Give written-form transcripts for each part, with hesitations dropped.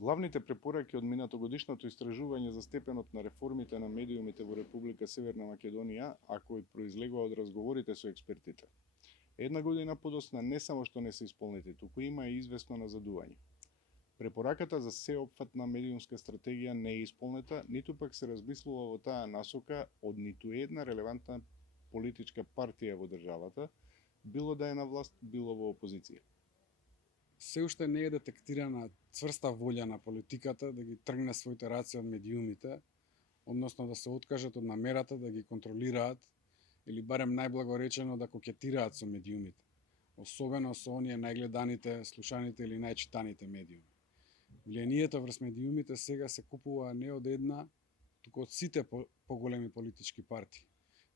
Главните препораки од минатогодишното истражување за степенот на реформите на медиумите во Република Северна Македонија, а кои произлегува од разговорите со експертите. Една година подосна не само што не се исполнети, туку има и известно назадување. Препораката за сеопфатна медиумска стратегија не е исполнета, ниту пак се размислува во таа насока од ниту една релевантна политичка партија во државата, било да е на власт, било во опозиција. Се уште не е детектирана цврста волја на политиката да ги тргне своите раци од медиумите, односно да се откажат од намерата да ги контролираат или барем најблаго речено да кокетираат со медиумите, особено со оние најгледаните, слушаните или најчитаните медиуми. Влијанието врз медиумите сега се купува не од една, туку од сите поголеми политички партии.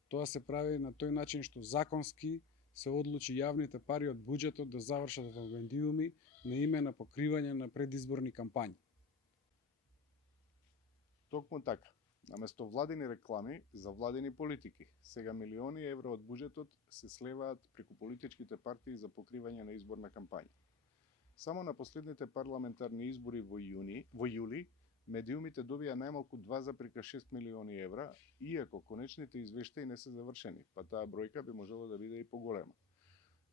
Тоа се прави на тој начин што законски се одлучи јавните пари од буџетот да завршат во медиуми на име на покривање на предизборни кампањи. Токму така, наместо владини реклами за владини политики, сега милиони евро од буџетот се слеваат преку политичките партии за покривање на изборна кампања. Само на последните парламентарни избори во јули, медиумите добија најмалку 2,6 милиони евра, иако конечните извештаи не се завршени, па таа бројка би можела да биде и поголема.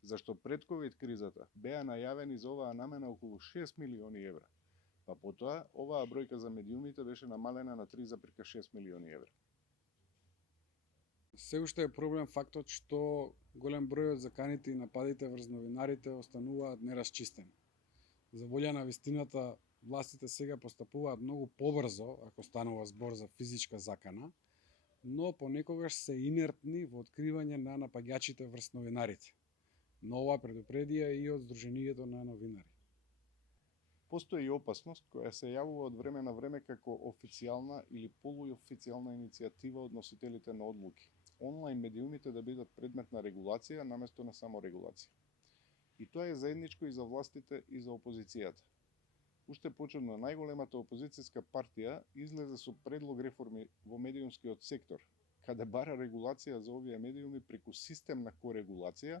Зашто пред ковид кризата беа најавени за оваа намена околу 6 милиони евра, па потоа оваа бројка за медиумите беше намалена на 3,6 милиони евра. Се уште е проблем фактот што голем број од заканите и нападите врз новинарите остануваат нерасчистени. За волја на вистината, властите сега постапуваат многу побрзо, ако станува збор за физичка закана, но понекогаш се инертни во откривање на напаѓачите врз новинарите. Но ова предупредија и од Сдруженијето на новинари. Постои и опасност која се јавува од време на време како официјална или полуофицијална иницијатива од носителите на одлуки. Онлайн медиумите да бидат предмет на регулација наместо на саморегулација. И тоа е заедничко и за властите и за опозицијата. Уште почетно најголемата опозицијска партија излезе со предлог реформи во медиумскиот сектор, каде бара регулација за овие медиуми преку систем на корегулација,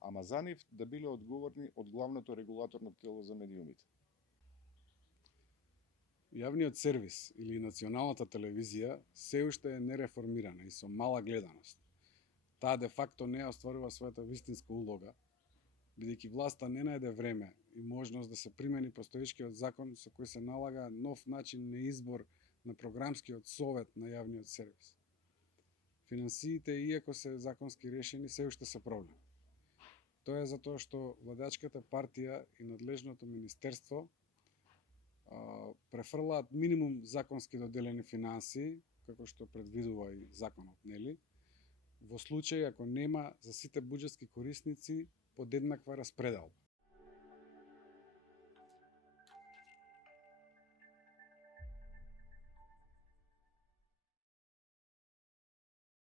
ама за нив да биле одговорни од главното регулаторно тело за медиумите. Јавниот сервис или националната телевизија се уште е нереформирана и со мала гледаност. Таа де факто не остварува својата вистинска улога, бидејќи власта не најде време и можност да се примени постоечкиот закон со кој се налага нов начин на избор на програмскиот совет на јавниот сервис. Финансиите, иако се законски решени, се уште се проблем. Тоа е затоа што владачката партија и надлежното министерство префрлаат минимум законски доделени финансии, како што предвидува и законот, нели? Во случај ако нема за сите буџетски корисници подеднаква распределба.